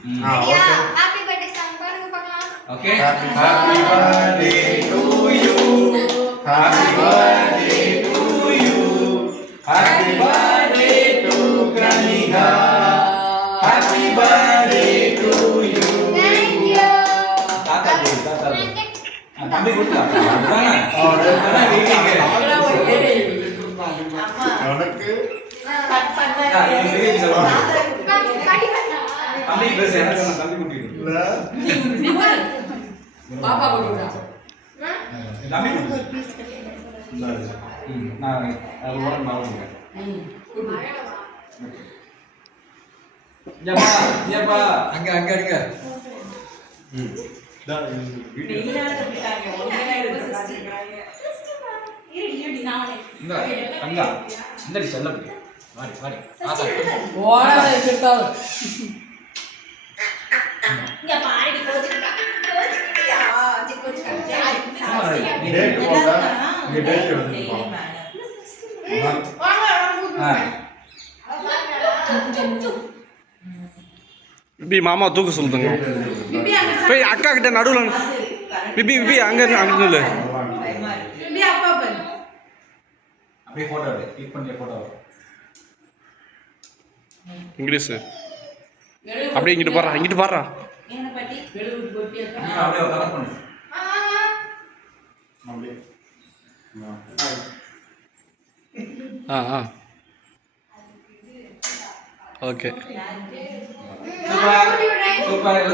Happy birthday song பாருங்க பார்க்கலாம். Okay. Happy birthday to you. Happy birthday to you. Happy birthday to Granika. Happy birthday to you. Thank you. தாத்தா தம்பி கொடுத்தா அதானே உனக்கு தம்பி பேச எனக்கு தம்பி குட்டிடு பாப்பா கொடுடா தம்பி நான் அது ஓரம் பாவுங்க ஏப்பா அங்க அங்க அங்க இந்த செல்லப்படி வாடி வாடி ஆசா ஓட வச்சிட்டால் இங்க பாடி கோச்சிட்டா டேட் போட்டா இங்க டேட் எடுத்துப்போம் பிபி மாமா தூக்க சொல்லுங்க போய் அக்கா கிட்ட நடுவில் பிபி பிபி அங்க அங்க இல்லை பிபி அப்பா பண்ணு அப்படியே போட்டோ எடு கிளிக் பண்ணி போட்டோ இங்கிலீஷ் அப்படியே இங்கிட்டு பாடுறா அப்படியே கரெக்ட் பண்ணு அப்படியே ஆ ஓகே சூப்பர் சூப்பர்